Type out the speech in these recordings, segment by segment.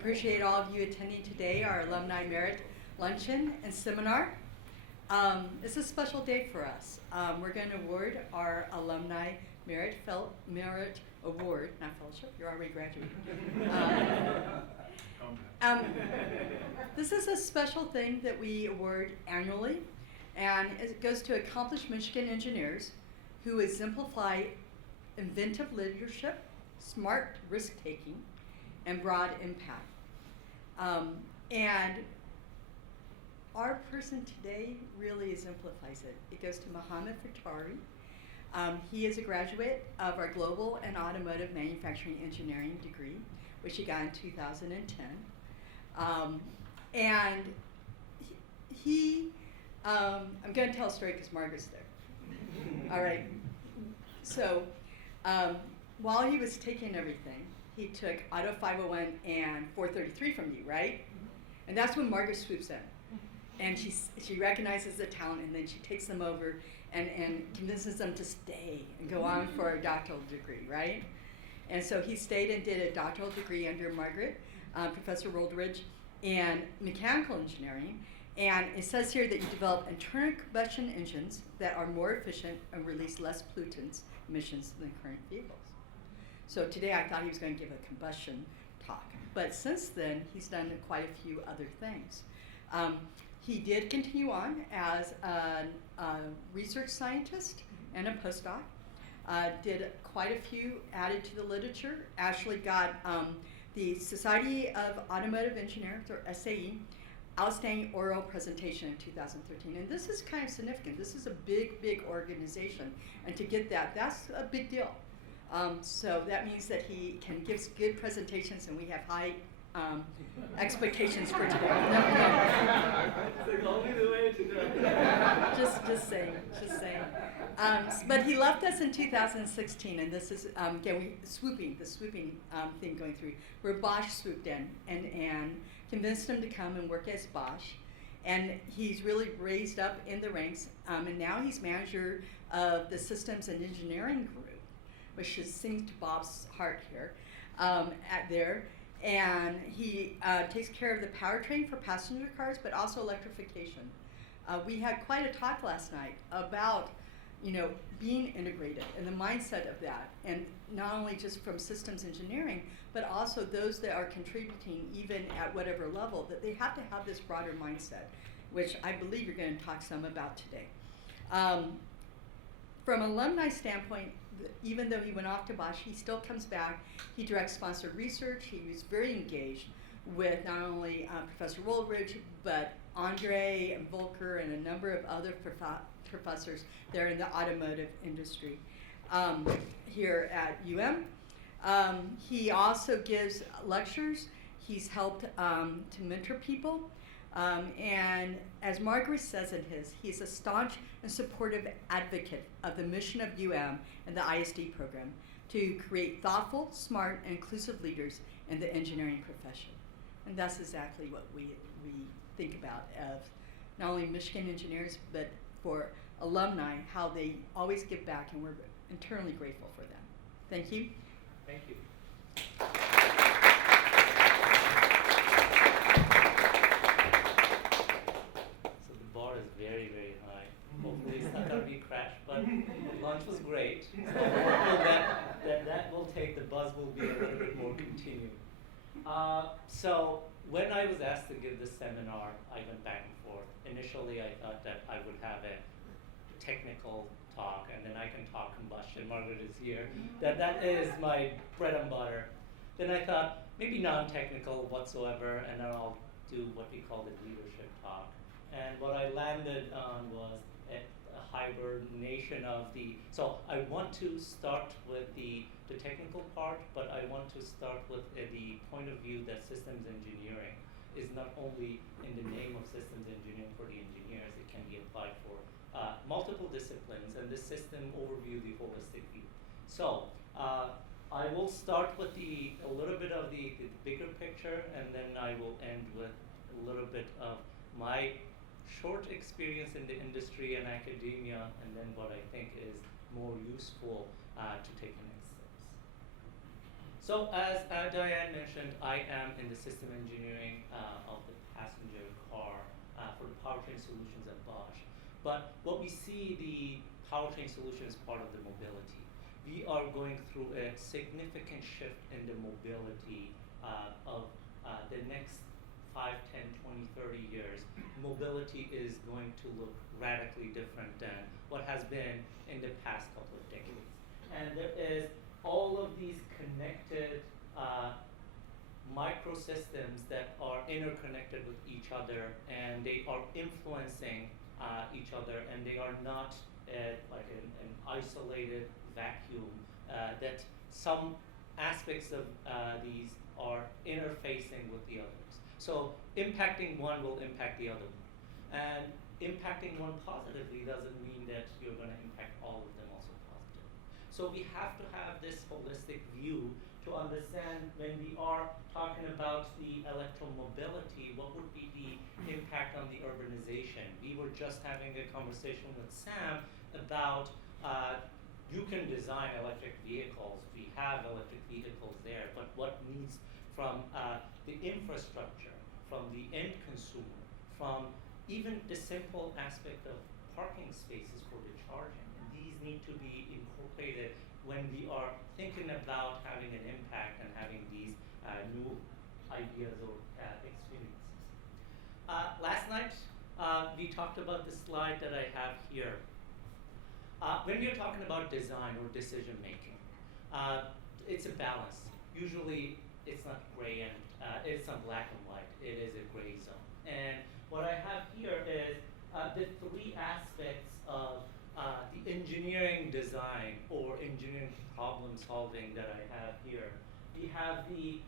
appreciate all of you attending today, our Alumni Merit Luncheon and Seminar. It's a special day for us. We're going to award our Alumni Merit Award, not fellowship, you're already graduating. This is a special thing that we award annually, and it goes to accomplished Michigan engineers who exemplify inventive leadership, smart risk-taking, and broad impact. And our person today really exemplifies it. It goes to Mohommad Fatouraie. He is a graduate of our Global and Automotive Manufacturing Engineering degree, which he got in 2010. And I'm going to tell a story because Margaret's there. All right. So while he was taking everything, he took Auto 501 and 433 from you, right? And that's when Margaret swoops in. And she recognizes the talent, and then she takes them over and convinces them to stay and go on for a doctoral degree, right? And so he stayed and did a doctoral degree under Margaret, Professor Roldridge, in mechanical engineering. And it says here that you develop internal combustion engines that are more efficient and release less pollutants emissions than current vehicles. So today I thought he was going to give a combustion talk. But since then, he's done quite a few other things. He did continue on as a research scientist and a postdoc. Did quite a few added to the literature. Actually got the Society of Automotive Engineers, or SAE, Outstanding Oral Presentation in 2013. And this is kind of significant. This is a big, big organization. And to get that, that's a big deal. So that means that he can give good presentations, and we have high expectations for today. It's only the way to do it. Just saying. But he left us in 2016, and this is, again, the swooping thing going through, where Bosch swooped in and convinced him to come and work as Bosch. And he's really raised up in the ranks, and now he's manager of the Systems and Engineering Group, which is sings to Bob's heart here, there. And he takes care of the powertrain for passenger cars, but also electrification. We had quite a talk last night about, being integrated and the mindset of that, and not only just from systems engineering, but also those that are contributing even at whatever level, that they have to have this broader mindset, which I believe you're going to talk some about today. From an alumni standpoint, even though he went off to Bosch, he still comes back. He directs sponsored research. He was very engaged with not only Professor Woolridge, but Andre and Volker and a number of other professors there in the automotive industry here at He also gives lectures. He's helped to mentor people. And as Margaret says in he's a staunch and supportive advocate of the mission of and the ISD program to create thoughtful, smart, and inclusive leaders in the engineering profession. And that's exactly what we think about of not only Michigan engineers, but for alumni, how they always give back, and we're eternally grateful for them. Thank you. Thank you. So the bar is very, very high. Hopefully it's not going to be a crash, but lunch was great. So that will take, the buzz will be a little bit more continued. So when I was asked to give this seminar, I went back and forth. Initially, I thought that I would have a technical talk, and then I can talk combustion. Margaret is here. That is my bread and butter. Then I thought maybe non-technical whatsoever, and then I'll do what we call the leadership talk. And what I landed on was a hibernation of so I want to start with the technical part, but I want to start with the point of view that systems engineering is not only in the name of systems engineering for the engineers, it can be applied for multiple disciplines, and this system overview the holistic view. So I will start with a little bit of the bigger picture, and then I will end with a little bit of my short experience in the industry and academia, and then what I think is more useful to take the next steps. So as Diane mentioned, I am in the system engineering of the passenger car for the powertrain solutions at Bosch. But what we see the powertrain solutions part of the mobility. We are going through a significant shift in the mobility of the next 5, 10, 20, 30 years. Mobility is going to look radically different than what has been in the past couple of decades. And there is all of these connected microsystems that are interconnected with each other, and they are influencing each other, and they are not like an isolated vacuum, that some aspects of these are interfacing with the others. So impacting one will impact the other one. And impacting one positively doesn't mean that you're going to impact all of them also positively. So we have to have this holistic view to understand when we are talking about the electromobility, what would be the impact on the urbanization. We were just having a conversation with Sam about you can design electric vehicles. We have electric vehicles there, but what needs from the infrastructure, from the end consumer, from even the simple aspect of parking spaces for the charging. And these need to be incorporated when we are thinking about having an impact and having these new ideas or experiences. Last night, we talked about the slide that I have here. When we're talking about design or decision making, it's a balance. Usually, it's not gray and it's not black and white. It is a gray zone. And what I have here is the three aspects of the engineering design or engineering problem solving that I have here. We have the,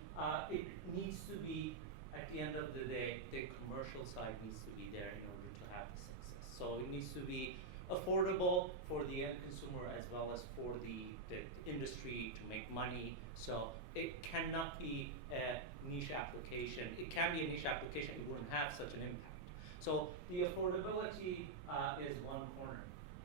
it needs to be, at the end of the day, the commercial side needs to be there in order to have the success. So it needs to be affordable for the end consumer as well as for the industry to make money. So it cannot be a niche application. It can be a niche application, it wouldn't have such an impact. So the affordability is one corner.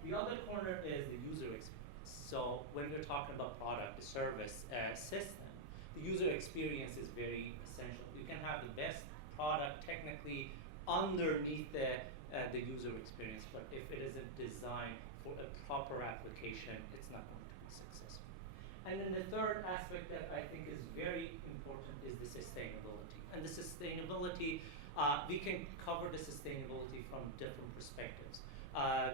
The other corner is the user experience. So when we're talking about product, the service, system, the user experience is very essential. You can have the best product technically underneath the user experience, but if it isn't designed for a proper application, it's not going to be successful. And then the third aspect that I think is very important is the sustainability. And the sustainability, we can cover the sustainability from different perspectives.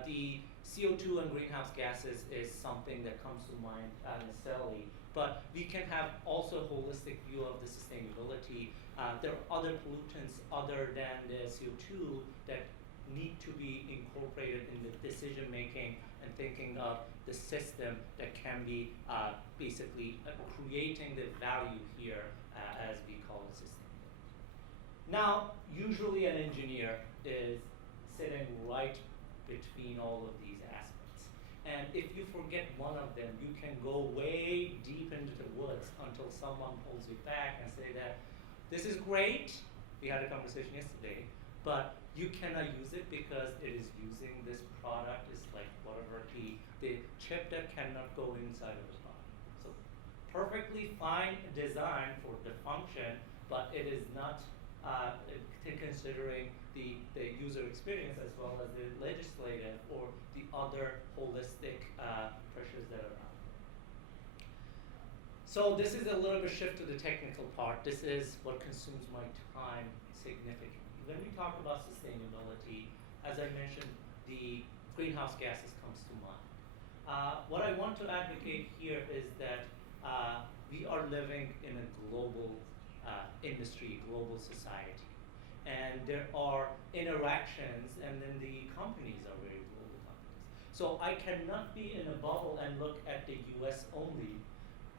The CO2 and greenhouse gases is something that comes to mind necessarily, but we can have also a holistic view of the sustainability. There are other pollutants other than the CO2 that need to be incorporated in the decision making and thinking of the system that can be basically creating the value here as we call it sustainability. Now, usually an engineer is sitting right between all of these aspects. And if you forget one of them, you can go way deep into the woods until someone pulls you back and say that this is great. We had a conversation yesterday, but you cannot use it because it is using this product. It's like whatever the chip that cannot go inside of the product. So perfectly fine design for the function, but it is not considering the user experience as well as the legislative or the other holistic pressures that are out there. So this is a little bit shift to the technical part. This is what consumes my time significantly. When we talk about sustainability, as I mentioned, the greenhouse gases comes to mind. What I want to advocate here is that we are living in a global industry, global society. And there are interactions, and then the companies are very global companies. So I cannot be in a bubble and look at the US only.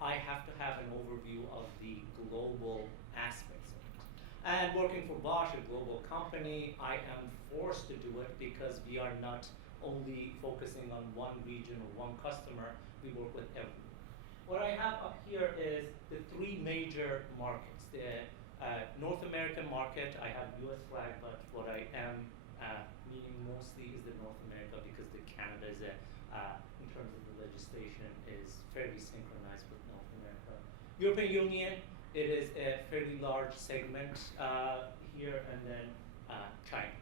I have to have an overview of the global aspects of it. And working for Bosch, a global company, I am forced to do it because we are not only focusing on one region or one customer, we work with everyone. What I have up here is the three major markets. The North American market, I have US flag, but what I am meaning mostly is the North America because the Canada is in terms of the legislation is fairly synchronized with North America. European Union, it is a fairly large segment here, and then China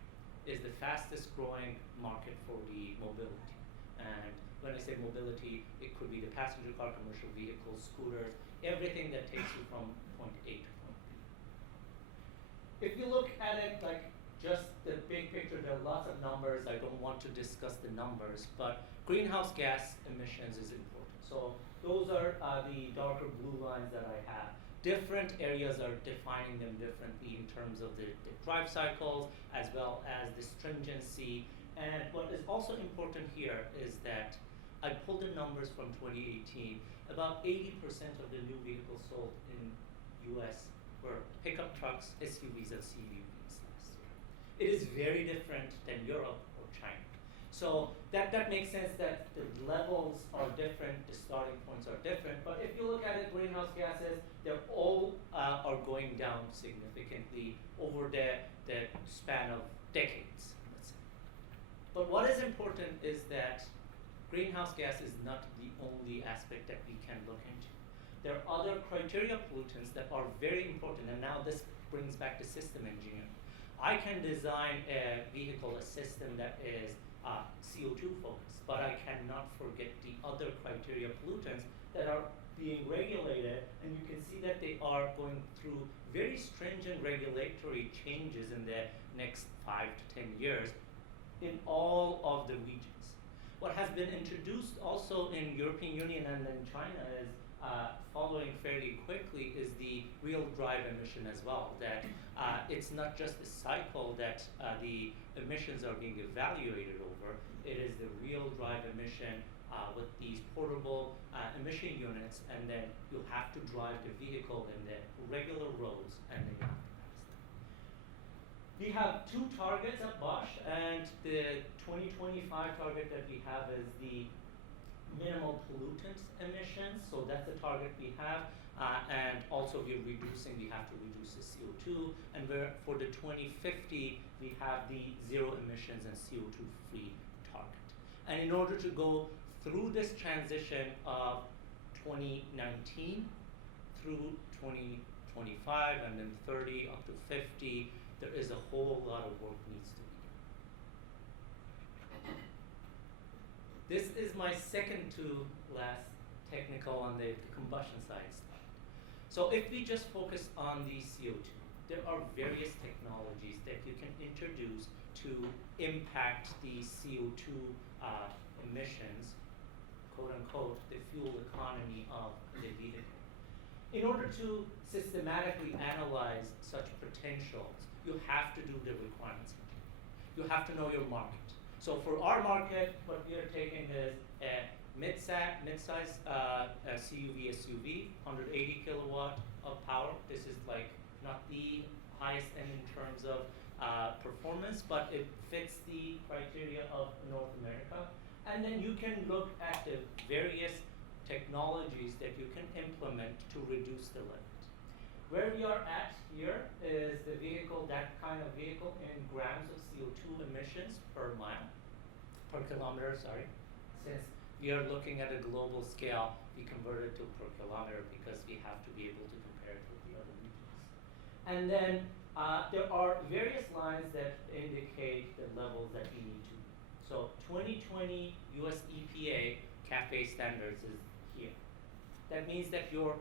is the fastest growing market for the mobility. And when I say mobility, it could be the passenger car, commercial vehicles, scooters, everything that takes you from point A to point B. If you look at it like just the big picture, there are lots of numbers. I don't want to discuss the numbers, but greenhouse gas emissions is important. So those are the darker blue lines that I have. Different areas are defining them differently in terms of the drive cycles as well as the stringency. And what is also important here is that I pulled the numbers from 2018. About 80% of the new vehicles sold in US were pickup trucks, SUVs, and CUVs last year. It is very different than Europe or China. So that makes sense that the levels are different, the starting points are different. But if you look at it, greenhouse gases, they're all are going down significantly over the span of decades, let's say. But what is important is that greenhouse gas is not the only aspect that we can look into. There are other criteria pollutants that are very important, and now this brings back to system engineering. I can design a vehicle, a system that is CO2 focused, but I cannot forget the other criteria pollutants that are being regulated, and you can see that they are going through very stringent regulatory changes in the next 5 to 10 years in all of the regions. What has been introduced also in European Union and in China is following fairly quickly is the real drive emission as well, that it's not just the cycle that the emissions are being evaluated over, it is the real drive emission with these portable emission units, and then you have to drive the vehicle in the regular roads and then you have to pass them. We have two targets at Bosch, and the 2025 target that we have is the minimal pollutant emissions, so that's the target we have, and also we have to reduce the CO2, and for the 2050, we have the zero emissions and CO2 free target. And in order to go through this transition of 2019 through 2025 and then 30 up to 50, there is a whole lot of work needs to be done. This is my second to last technical on the combustion side slide. So if we just focus on the CO2, there are various technologies that you can introduce to impact the CO2 emissions, quote unquote, the fuel economy of the vehicle. In order to systematically analyze such potentials, you have to do the requirements. You have to know your market. So for our market, what we are taking is a mid-size CUV SUV, 180 kilowatt of power. This is like not the highest end in terms of performance, but it fits the criteria of North America. And then you can look at the various technologies that you can implement to reduce the limit. Where we are at here is the vehicle, that kind of vehicle in grams of CO2 emissions per kilometer, sorry. Since we are looking at a global scale, we convert it to per kilometer because we have to be able to compare it with the other regions. And then there are various lines that indicate the levels that we need to. So 2020 US EPA CAFE standards is here. That means that your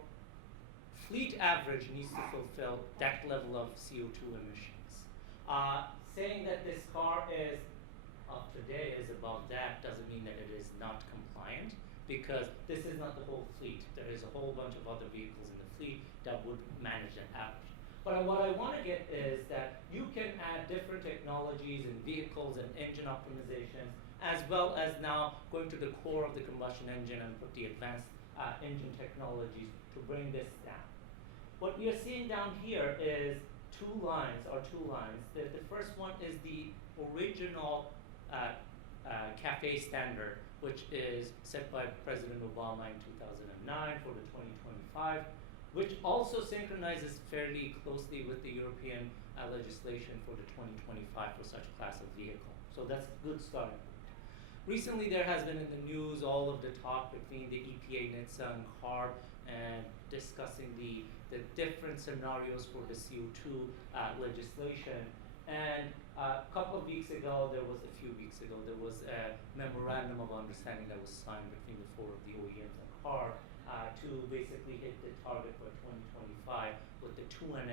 fleet average needs to fulfill that level of CO2 emissions. Saying that this car is up today is above that doesn't mean that it is not compliant, because this is not the whole fleet. There is a whole bunch of other vehicles in the fleet that would manage that average. But what I want to get is that you can add different technologies in vehicles and engine optimizations, as well as now going to the core of the combustion engine and put the advanced engine technologies to bring this down. What we are seeing down here is two lines. The first one is the original CAFE standard, which is set by President Obama in 2009 for the 2025, which also synchronizes fairly closely with the European legislation for the 2025 for such class of vehicle. So that's a good starting point. Recently, there has been in the news all of the talk between the EPA, NHTSA, and CARB, and discussing the different scenarios for the CO2 legislation. And a few weeks ago, there was a memorandum of understanding that was signed between the four of the OEMs and car to basically hit the target for 2025 with the 2.7%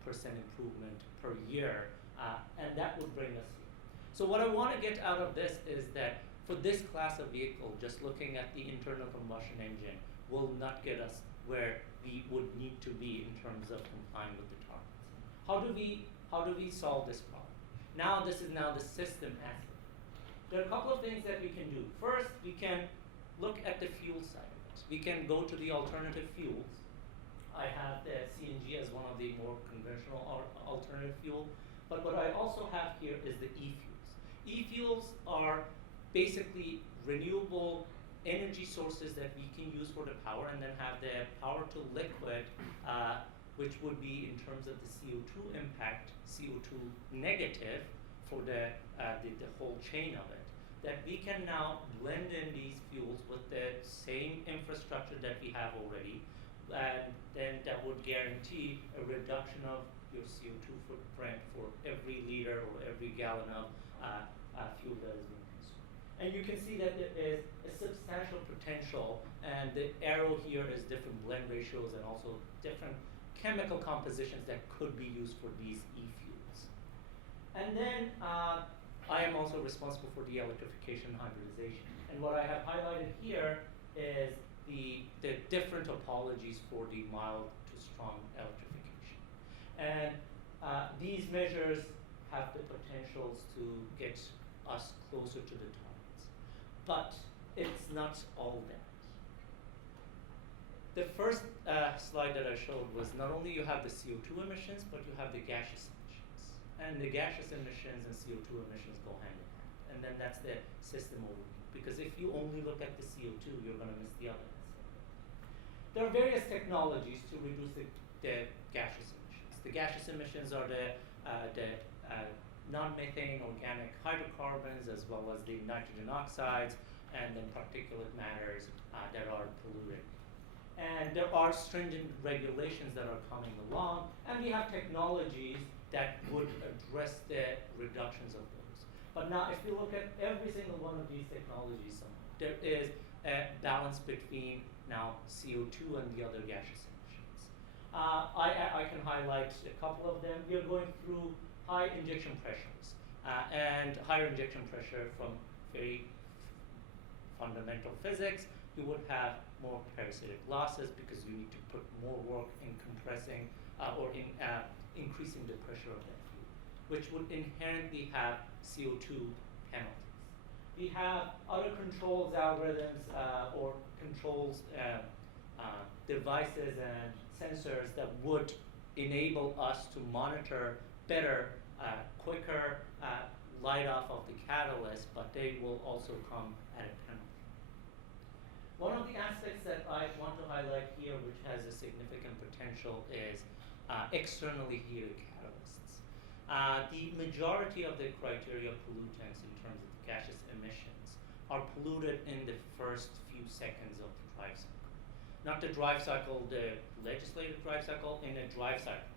improvement per year, and that would bring us here. So what I want to get out of this is that for this class of vehicle, just looking at the internal combustion engine will not get us where we would need to be in terms of complying with the targets. How do we solve this problem? This is the system aspect. There are a couple of things that we can do. First, we can look at the fuel side of it. We can go to the alternative fuels. I have the CNG as one of the more conventional alternative fuel, but what I also have here is the e-fuels. E-fuels are basically renewable energy sources that we can use for the power, and then have the power to liquid, which would be in terms of the CO2 impact, CO2 negative for the whole chain of it. That we can now blend in these fuels with the same infrastructure that we have already, and then that would guarantee a reduction of your CO2 footprint for every liter or every gallon of fuel that is being consumed. And you can see that there is a substantial potential, and the arrow here is different blend ratios and also different chemical compositions that could be used for these e-fuels. And then I am also responsible for the electrification and hybridization. And what I have highlighted here is the different topologies for the mild to strong electrification. And these measures have the potentials to get us closer to the targets. But it's not all that. The first slide that I showed was not only you have the CO2 emissions, but you have the gaseous emissions. And the gaseous emissions and CO2 emissions go hand in hand. And then that's the system overview. Because if you only look at the CO2, you're going to miss the other aspect. There are various technologies to reduce the gaseous emissions. The gaseous emissions are the non-methane organic hydrocarbons, as well as the nitrogen oxides, and then particulate matters that are polluting. And there are stringent regulations that are coming along, and we have technologies that would address the reductions of those. But now, if you look at every single one of these technologies, there is a balance between now CO2 and the other gaseous emissions. I can highlight a couple of them. We are going through high injection pressures, and higher injection pressure from very fundamental physics. You would have more parasitic losses because you need to put more work in compressing or in increasing the pressure of that fuel, which would inherently have CO2 penalties. We have other controls algorithms or controls devices and sensors that would enable us to monitor better, quicker light off of the catalyst, but they will also come at a penalty. One of the aspects that I want to highlight here, which has a significant potential, is externally heated catalysts. The majority of the criteria pollutants in terms of the gaseous emissions are polluted in the first few seconds of the drive cycle. Not the drive cycle, the legislative drive cycle, in a drive cycle.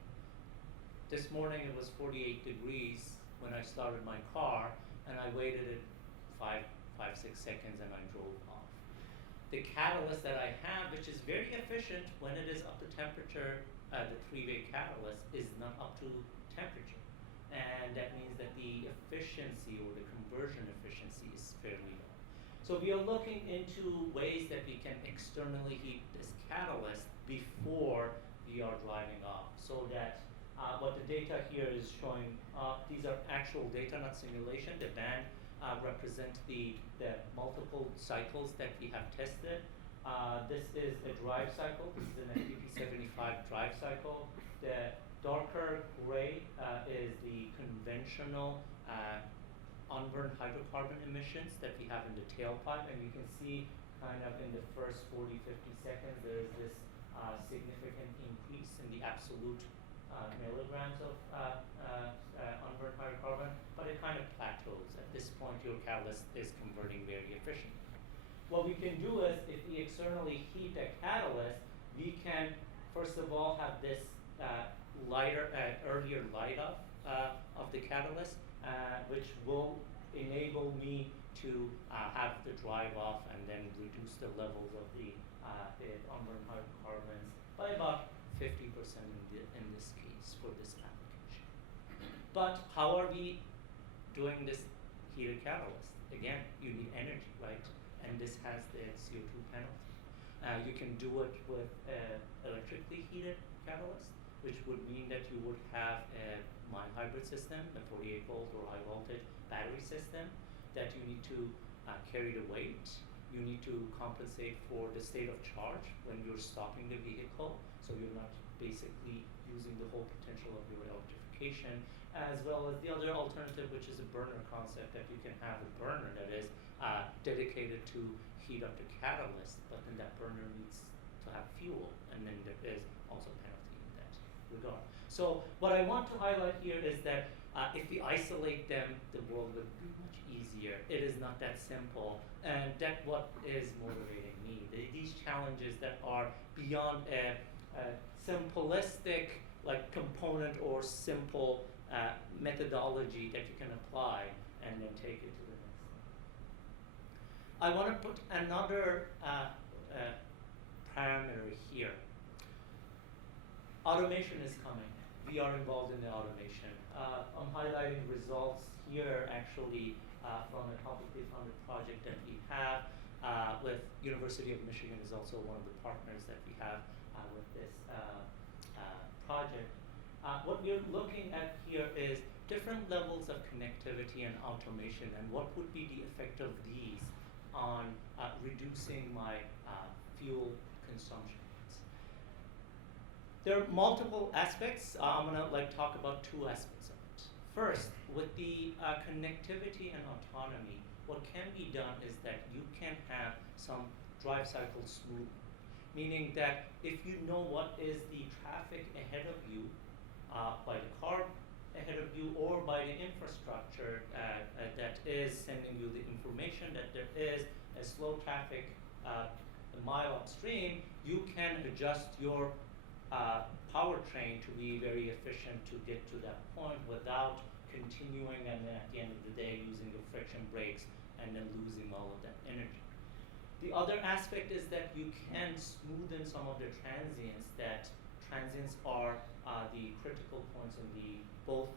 This morning it was 48 degrees when I started my car, and I waited it 5-6 seconds and I drove off. The catalyst that I have, which is very efficient when it is up to temperature, the three-way catalyst is not up to temperature. And that means that the efficiency or the conversion efficiency is fairly low. So we are looking into ways that we can externally heat this catalyst before we are driving off, so that what the data here is showing, these are actual data, not simulation. The band represent the multiple cycles that we have tested. This is a drive cycle. This is an FTP75 drive cycle. The darker gray is the conventional unburned hydrocarbon emissions that we have in the tailpipe, and you can see kind of in the first 40-50 seconds there is this significant increase in the absolute milligrams of unburned hydrocarbon, but it kind of plateaus. At this point, your catalyst is converting very efficiently. what we can do is, if we externally heat a catalyst, we can, first of all, have this earlier light up of the catalyst, which will enable me to have the drive off and then reduce the levels of the unburned hydrocarbons by about 50% in this case for this application. But how are we doing this heated catalyst? Again, you need energy, right? And this has the CO2 penalty. You can do it with electrically heated catalyst, which would mean that you would have a mild hybrid system, a 48 volt or high voltage battery system that you need to carry the weight. You need to compensate for the state of charge when you're stopping the vehicle, so you're not basically using the whole potential of your electrification, as well as the other alternative, which is a burner concept, that you can have a burner that is dedicated to heat up the catalyst, but then that burner needs to have fuel, and then there is also a penalty in that regard. So what I want to highlight here is that if we isolate them, the world would be much easier. It is not that simple, and that's what is motivating me. These challenges that are beyond a simplistic like component or simple methodology that you can apply and then take it to the next one. I want to put another parameter here. Automation is coming. We are involved in the automation. I'm highlighting results here actually from a publicly funded project that we have with University of Michigan is also one of the partners that we have with this project. What we're looking at here is different levels of connectivity and automation, and what would be the effect of these on reducing my fuel consumption. There are multiple aspects. I'm gonna talk about two aspects of it. First, with the connectivity and autonomy, what can be done is that you can have some drive cycle smoothing, meaning that if you know what is the traffic ahead of you, by the car ahead of you or by the infrastructure that is sending you the information that there is a slow traffic a mile upstream, you can adjust your powertrain to be very efficient to get to that point without continuing and then at the end of the day using the friction brakes and then losing all of that energy. The other aspect is that you can smoothen some of the transients. That transients are the critical points in the both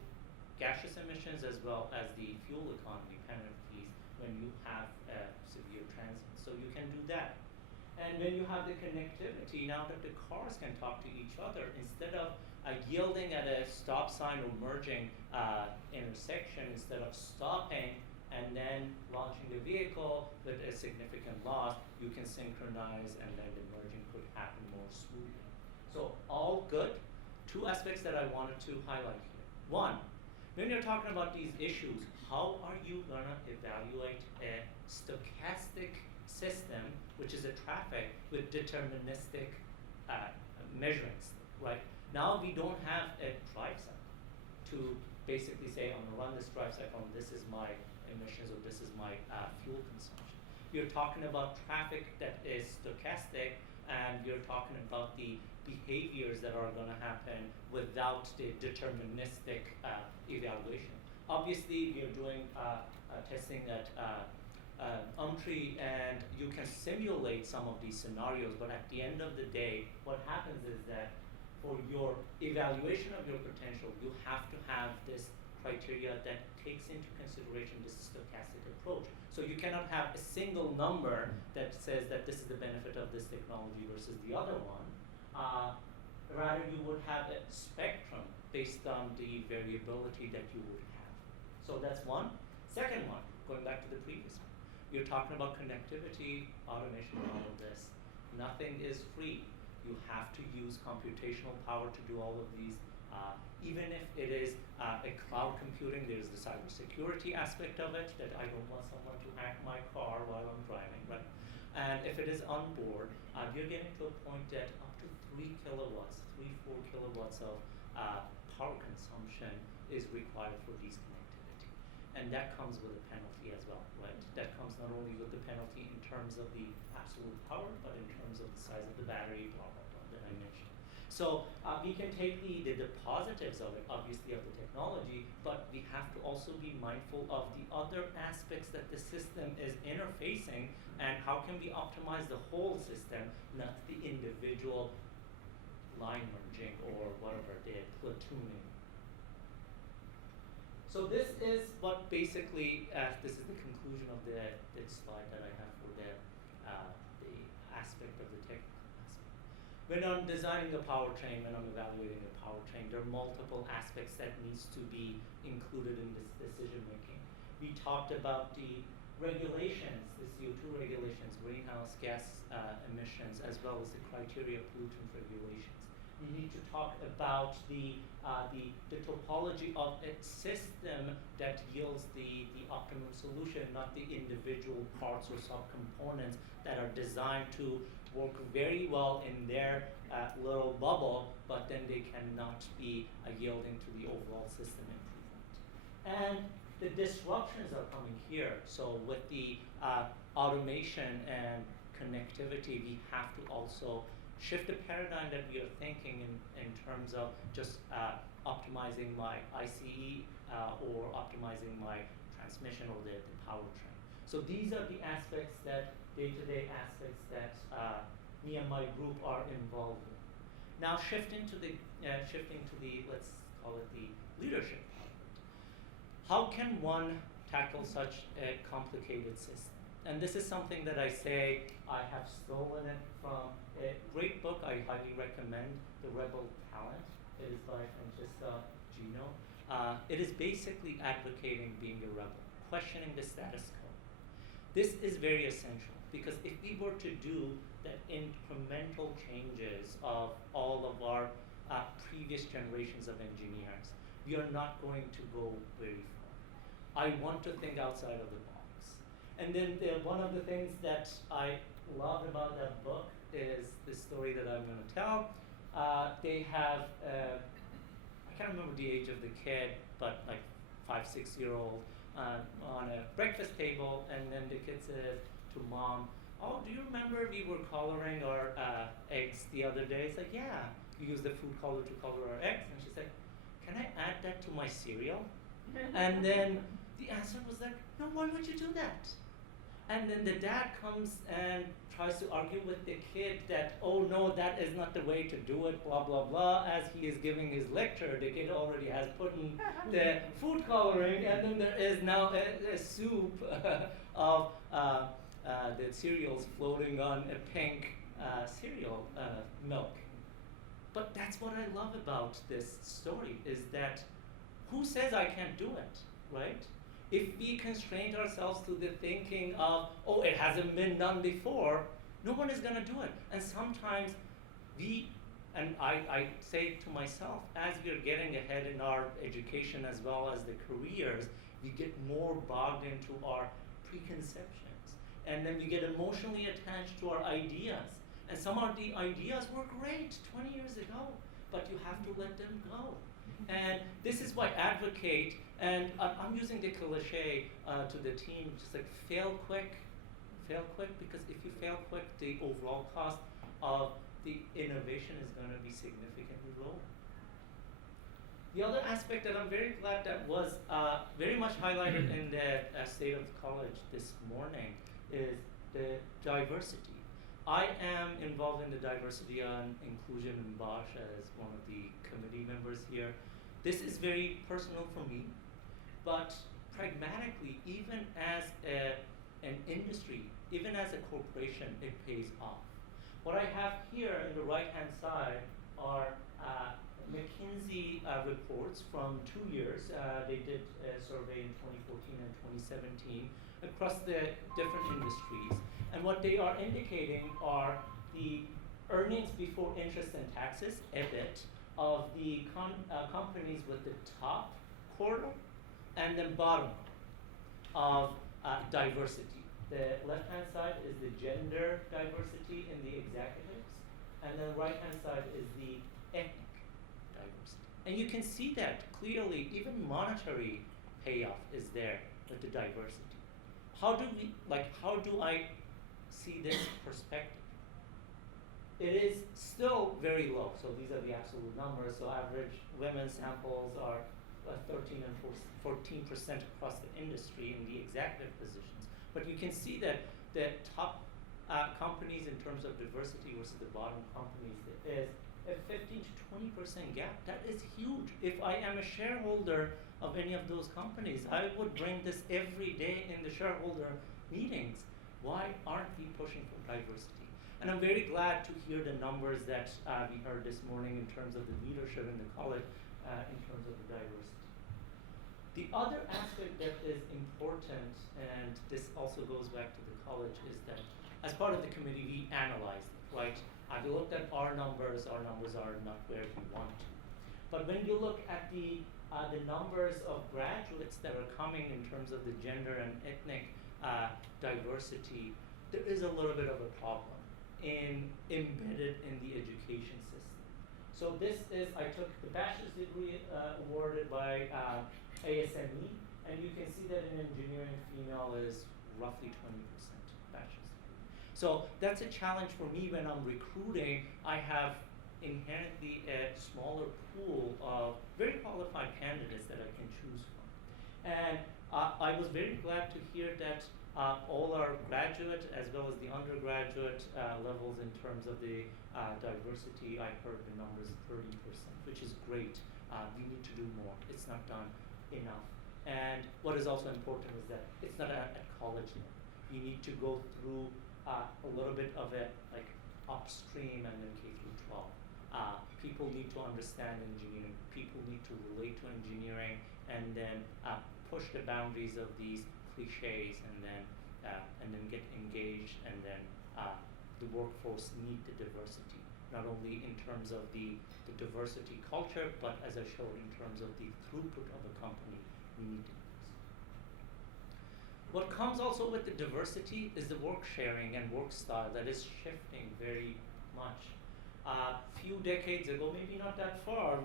gaseous emissions as well as the fuel economy penalties when you have severe transients. So you can do that. And when you have the connectivity, now that the cars can talk to each other, instead of yielding at a stop sign or merging intersection, instead of stopping and then launching the vehicle with a significant loss, you can synchronize and then the merging could happen more smoothly. So all good. Two aspects that I wanted to highlight here. One, when you're talking about these issues, how are you gonna evaluate a stochastic system, which is a traffic with deterministic measurements, right? Now we don't have a drive cycle to basically say, I'm gonna run this drive cycle and this is my emissions or this is my fuel consumption. You're talking about traffic that is stochastic, and you're talking about the behaviors that are gonna happen without the deterministic evaluation. Obviously, we are doing testing at Umtree, and you can simulate some of these scenarios, but at the end of the day, what happens is that for your evaluation of your potential, you have to have this criteria that takes into consideration this stochastic approach. So you cannot have a single number that says that this is the benefit of this technology versus the other one. Rather, you would have a spectrum based on the variability that you would have. So that's one. Second one, going back to the previous one, you're talking about connectivity, automation, and all of this. Nothing is free. You have to use computational power to do all of these. Even if it is a cloud computing, there's the cybersecurity aspect of it, that I don't want someone to hack my car while I'm driving, right? And if it is on board, you're getting to a point that up to 3 kilowatts, 4 kilowatts of power consumption is required for these connectivity. and that comes with a penalty as well, right? That comes not only with the penalty in terms of the absolute power, but in terms of the size of the battery, blah, blah, blah, that I mentioned. So we can take the positives of it, obviously, of the technology, but we have to also be mindful of the other aspects that the system is interfacing, and how can we optimize the whole system, not the individual line merging or whatever, the platooning. So this is what basically, this is the conclusion of the slide that I have for the aspect of the technical aspect. When I'm designing a powertrain, when I'm evaluating a powertrain, there are multiple aspects that needs to be included in this decision making. We talked about the regulations, the CO2 regulations, greenhouse gas emissions, as well as the criteria pollutant regulations. We need to talk about the topology of a system that yields the optimum solution, not the individual parts or subcomponents that are designed to work very well in their little bubble, but then they cannot be yielding to the overall system improvement. And the disruptions are coming here. So with the automation and connectivity, we have to also shift the paradigm that we are thinking in terms of just optimizing my ICE or optimizing my transmission or the powertrain. So these are the aspects that, day-to-day aspects that me and my group are involved in. Now shifting to the, let's call it the leadership part of it. How can one tackle such a complicated system? And this is something that I say I have stolen it from a great book I highly recommend, The Rebel Talent. It is by Francesca Gino. It is basically advocating being a rebel, questioning the status quo. This is very essential because if we were to do the incremental changes of all of our previous generations of engineers, we are not going to go very far. I want to think outside of the box. And then one of the things that I love about that book is the story that I'm going to tell. They have, I can't remember the age of the kid, but like 5, 6-year-old on a breakfast table, and then the kid says to mom, "Oh, do you remember we were coloring our eggs the other day?" It's like, "Yeah, we use the food color to color our eggs." And she said, "Can I add that to my cereal?" And then the answer was like, "No, why would you do that?" And then the dad comes and tries to argue with the kid that, "Oh no, that is not the way to do it, blah, blah, blah." As he is giving his lecture, the kid already has put in the food coloring, and then there is now a soup of the cereals floating on a pink cereal milk. But that's what I love about this story, is that who says I can't do it, right? If we constrain ourselves to the thinking of, oh, it hasn't been done before, no one is going to do it. And sometimes we, and I say to myself, as we're getting ahead in our education as well as the careers, we get more bogged into our preconceptions. And then we get emotionally attached to our ideas. And some of the ideas were great 20 years ago, but you have to let them go. And this is why I advocate, and I'm using the cliche to the team, just like fail quick, because if you fail quick, the overall cost of the innovation is going to be significantly lower. The other aspect that I'm very glad that was very much highlighted in the State of College this morning is the diversity. I am involved in the diversity and inclusion in Bosch as one of the committee members here. This is very personal for me, but pragmatically, even as an industry, even as a corporation, it pays off. What I have here in the right-hand side are McKinsey reports from 2 years. They did a survey in 2014 and 2017 across the different industries. And what they are indicating are the earnings before interest and taxes, EBIT, of the companies with the top quartile and then bottom of diversity. The left-hand side is the gender diversity in the executives, and the right-hand side is the ethnic diversity. And you can see that clearly, even monetary payoff is there with the diversity. How do I see this perspective? It is still very low. So these are the absolute numbers. So average women samples are 13 and 14% across the industry in the executive positions. But you can see that the top companies in terms of diversity versus the bottom companies, there is a 15 to 20% gap. That is huge. If I am a shareholder of any of those companies, I would bring this every day in the shareholder meetings. Why aren't we pushing for diversity? And I'm very glad to hear the numbers that we heard this morning in terms of the leadership in the college, in terms of the diversity. The other aspect that is important, and this also goes back to the college, is that as part of the committee, we analyzed it, right? We looked at our numbers are not where we want to. But when you look at the numbers of graduates that are coming in terms of the gender and ethnic diversity, there is a little bit of a problem embedded in the education system. So this is, I took the bachelor's degree awarded by ASME, and you can see that in engineering, female is roughly 20% bachelor's degree. So that's a challenge for me when I'm recruiting. I have inherently a smaller pool of very qualified candidates that I can choose from. And I was very glad to hear that all our graduate as well as the undergraduate levels in terms of the diversity, I heard the numbers 30%, which is great. We need to do more. It's not done enough. And what is also important is that it's not at college level. You need to go through a little bit of it like upstream and then K through 12. People need to understand engineering. People need to relate to engineering, and then push the boundaries of these cliches, and then get engaged, and then the workforce need the diversity, not only in terms of the diversity culture, but as I showed in terms of the throughput of a company, we need to. What comes also with the diversity is the work sharing and work style that is shifting very much. Few decades ago, maybe not that far,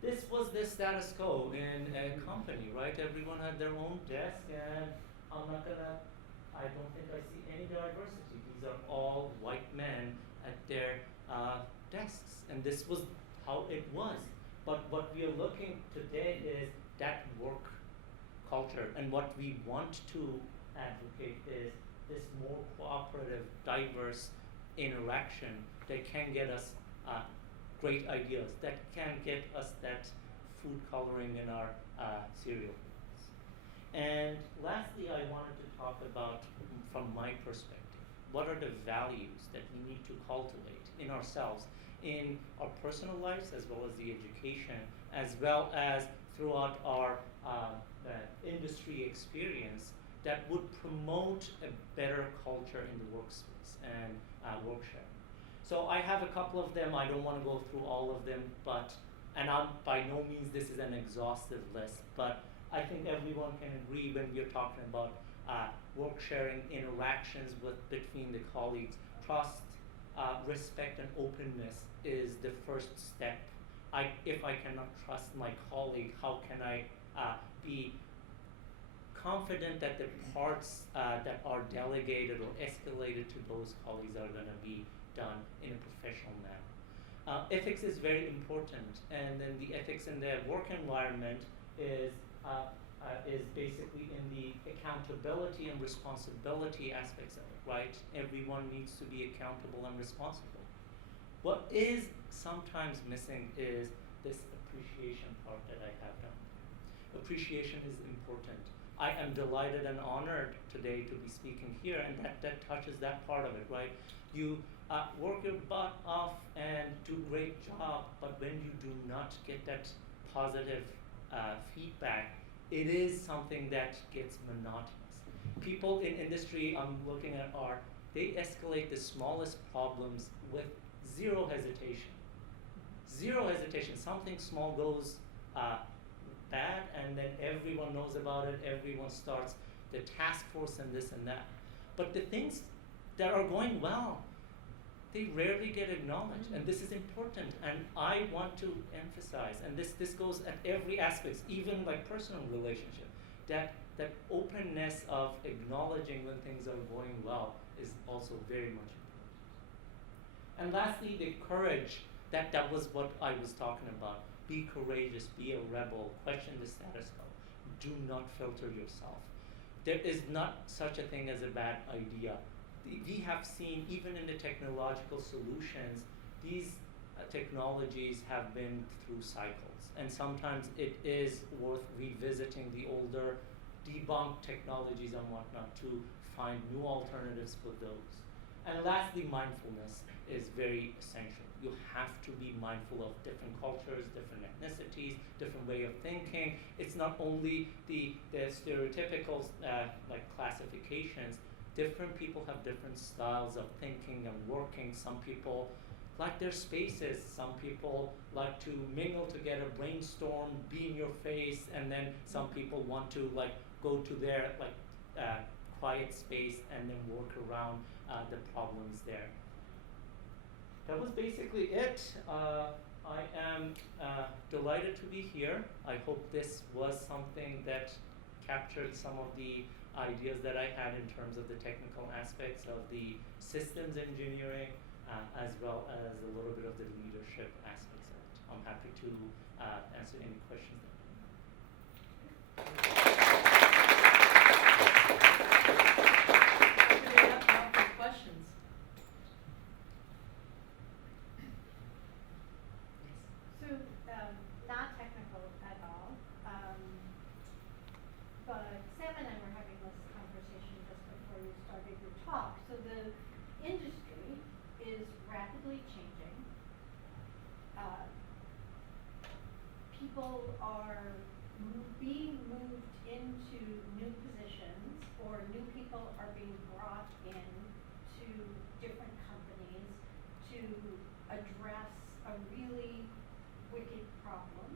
this was the status quo in a company, right? Everyone had their own desk, and I don't think I see any diversity. These are all white men at their desks, and this was how it was. But what we are looking today is that work culture, and what we want to advocate is this more cooperative, diverse interaction that can get us great ideas, that can get us that food coloring in our cereal bowls. And lastly, I wanted to talk about, from my perspective, what are the values that we need to cultivate in ourselves, in our personal lives, as well as the education, as well as throughout our industry experience, that would promote a better culture in the workspace and work sharing. So I have a couple of them. I don't want to go through all of them, and by no means this is an exhaustive list, but I think everyone can agree when we're talking about work sharing, interactions between the colleagues, trust, respect, and openness is the first step. If I cannot trust my colleague, how can I be confident that the parts that are delegated or escalated to those colleagues are going to be done in a professional manner? Ethics is very important, and then the ethics in the work environment is basically in the accountability and responsibility aspects of it, right? Everyone needs to be accountable and responsible. What is sometimes missing is this appreciation part that I have done. Appreciation is important. I am delighted and honored today to be speaking here, and that touches that part of it, right? You work your butt off and do a great job, but when you do not get that positive feedback, it is something that gets monotonous. People in industry I'm looking at they escalate the smallest problems with zero hesitation. Zero hesitation. Something small goes bad, and then everyone knows about it. Everyone starts the task force and this and that. But the things that are going well, they rarely get acknowledged, and this is important, and I want to emphasize, and this goes at every aspect, even like personal relationship, that openness of acknowledging when things are going well is also very much important. And lastly, the courage, that was what I was talking about. Be courageous, be a rebel, question the status quo. Do not filter yourself. There is not such a thing as a bad idea. We have seen, even in the technological solutions, these technologies have been through cycles. And sometimes it is worth revisiting the older, debunked technologies and whatnot to find new alternatives for those. And lastly, mindfulness is very essential. You have to be mindful of different cultures, different ethnicities, different way of thinking. It's not only the stereotypical like classifications. Different people have different styles of thinking and working. Some people like their spaces. Some people like to mingle together, brainstorm, be in your face, and then some people want to like go to their like quiet space and then work around the problems there. That was basically it. I am delighted to be here. I hope this was something that captured some of the ideas that I had in terms of the technical aspects of the systems engineering, as well as a little bit of the leadership aspects of it. I'm happy to answer any questions that you have. Questions? So, not technical at all, but Sam and I were having this conversation just before you started your talk. So the industry is rapidly changing. People are being moved into new positions, or new people are being brought in to different companies to address a really wicked problem.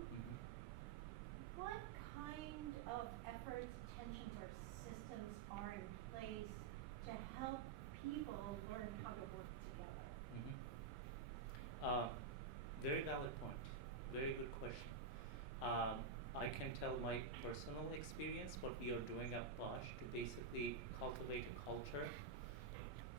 What kind of efforts, tensions, or systems are in place to help people learn how to work together? Very valid point. Very good question. I can tell my personal experience, what we are doing at Bosch to basically cultivate a culture.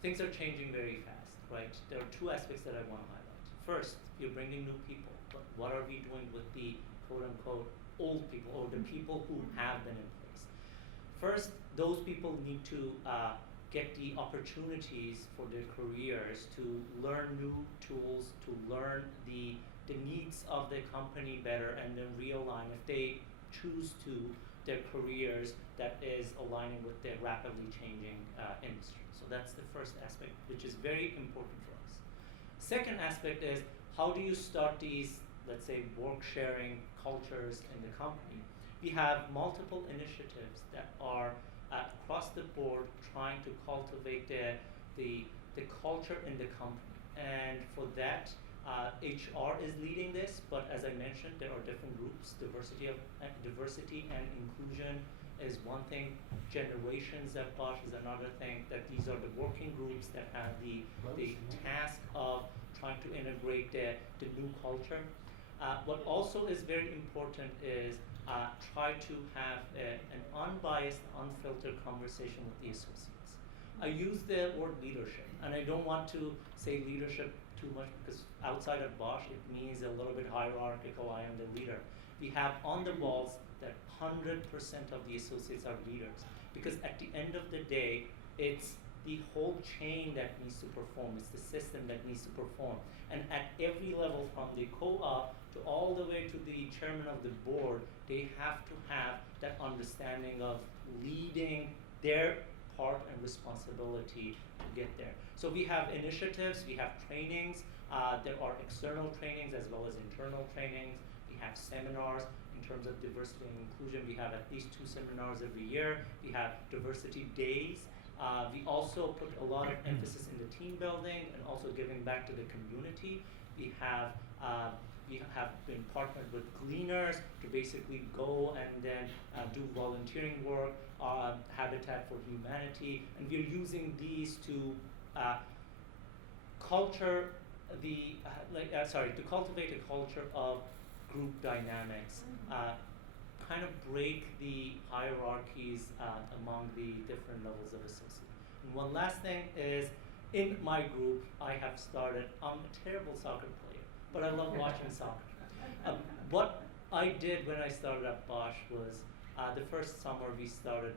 Things are changing very fast, right? There are two aspects that I want to highlight. First, you're bringing new people, but what are we doing with the quote-unquote old people, or the people who have been in place? First, those people need to get the opportunities for their careers to learn new tools, to learn the needs of the company better, and then realign if they choose to their careers that is aligning with their rapidly changing industry. So that's the first aspect, which is very important for us. Second aspect is, how do you start these, let's say, work sharing cultures in the company? We have multiple initiatives that are across the board trying to cultivate the culture in the company. And for that, HR is leading this, but as I mentioned, there are different groups. Diversity and inclusion is one thing. Generations at Bosch is another thing. That these are the working groups that have the task of trying to integrate the new culture. What also is very important is try to have an unbiased, unfiltered conversation with the associates. I use the word leadership, and I don't want to say leadership too much, because outside of Bosch it means a little bit hierarchical. I am the leader. We have on the walls that 100% of the associates are leaders, because at the end of the day, it's the whole chain that needs to perform. It's the system that needs to perform. And at every level, from the co-op to all the way to the chairman of the board, they have to have that understanding of leading their part and responsibility to get there. So we have initiatives, we have trainings, there are external trainings as well as internal trainings. We have seminars in terms of diversity and inclusion. We have at least 2 seminars every year. We have diversity days. We also put a lot of emphasis in the team building and also giving back to the community. We have been partnered with Gleaners to basically go and then do volunteering work, Habitat for Humanity, and we're using these to culture, to cultivate a culture of group dynamics, kind of break the hierarchies among the different levels of associate. And one last thing is, in my group, I have started, I'm a terrible soccer player, but I love watching soccer. What I did when I started at Bosch was, the first summer we started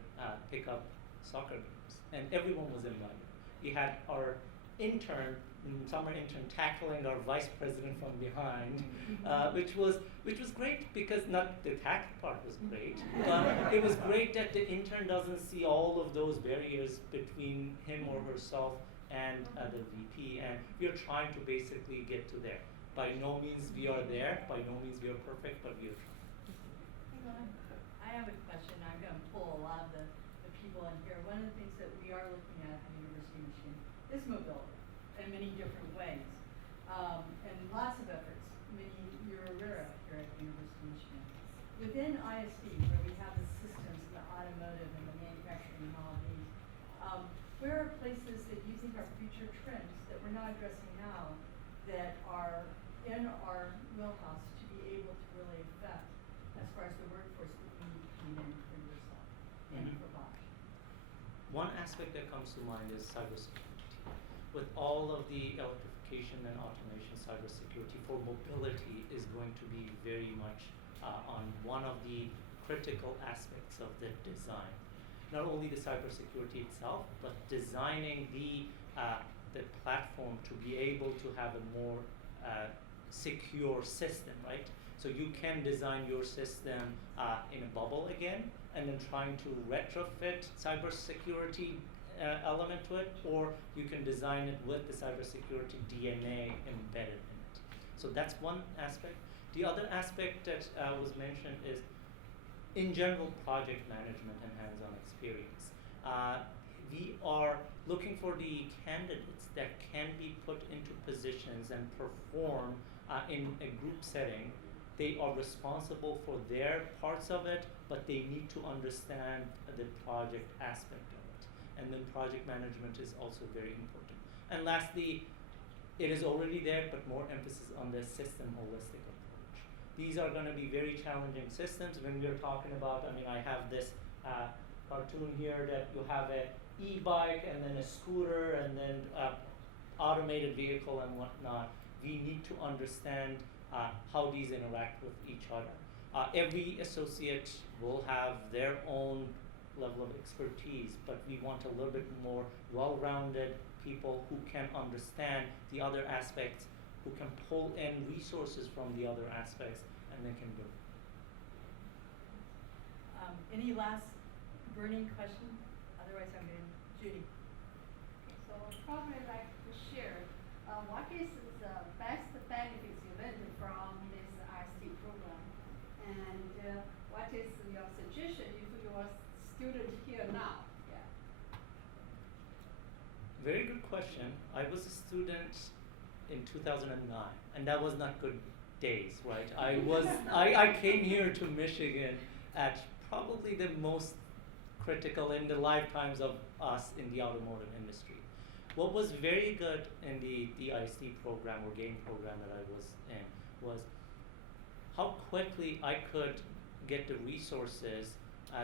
pick-up soccer games, and everyone was invited. We had our summer intern tackling our vice president from behind, which was great because not the tackle part was great, but it was great that the intern doesn't see all of those barriers between him or herself and the VP, and we are trying to basically get to there. By no means we are there, by no means we are perfect, but we are trying. I have a question. I'm going to pull a lot of the people in here. One of the things that we are looking at the University of Michigan is mobility in many different ways, and lots of efforts. You're aware of here at the University of Michigan. Within ISD, where we have the systems, the automotive and the manufacturing and all of these, where are places that you think are future trends that we're not addressing now that are in our wheelhouse to be able to really affect as far as the workforce that you need coming in for yourself and for Bosch? One aspect that comes to mind is cybersecurity. With all of the electrification and automation, cybersecurity for mobility is going to be very much on one of the critical aspects of the design. Not only the cybersecurity itself, but designing the platform to be able to have a more secure system, right? So you can design your system in a bubble again, and then trying to retrofit cybersecurity element to it, or you can design it with the cybersecurity DNA embedded in it. So that's one aspect. The other aspect that was mentioned is, in general, project management and hands-on experience. We are looking for the candidates that can be put into positions and perform in a group setting. They are responsible for their parts of it, but they need to understand the project aspect of it. And then project management is also very important. And lastly, it is already there, but more emphasis on the system holistic approach. These are going to be very challenging systems when we're talking about, I have this cartoon here that you have a e-bike and then a scooter and then automated vehicle and whatnot. We need to understand how these interact with each other. Every associate will have their own level of expertise, but we want a little bit more well-rounded people who can understand the other aspects, who can pull in resources from the other aspects, and they can do. Any last burning question? Otherwise, I'm going to Judy. So probably like to share, what is the best benefits you learned from this ISD program, and what is your suggestion if you are student here now? Yeah. Very good question. I was a student in 2009, and that was not good days, right? I came here to Michigan at probably the most critical in the lifetimes of us in the automotive industry. What was very good in the ISD program or game program that I was in was how quickly I could get the resources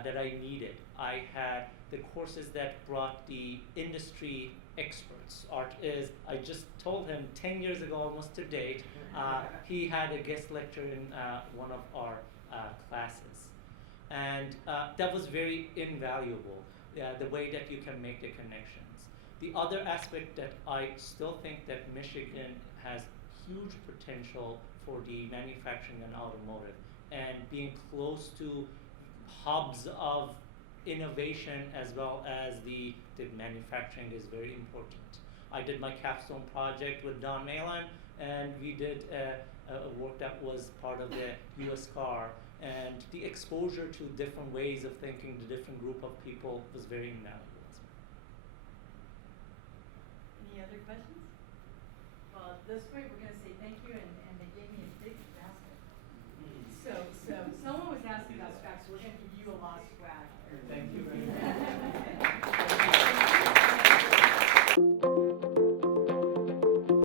that I needed. I had the courses that brought the industry experts. Art is, I just told him 10 years ago, almost to date, he had a guest lecture in one of our classes. And that was very invaluable, the way that you can make the connections. The other aspect that I still think that Michigan has huge potential for the manufacturing and automotive, and being close to hubs of innovation as well as the manufacturing is very important. I did my capstone project with Don Malin, and we did a work that was part of the US car, and the exposure to different ways of thinking, the different group of people was very invaluable. Any other questions? Well, at this point, we're going to say thank you and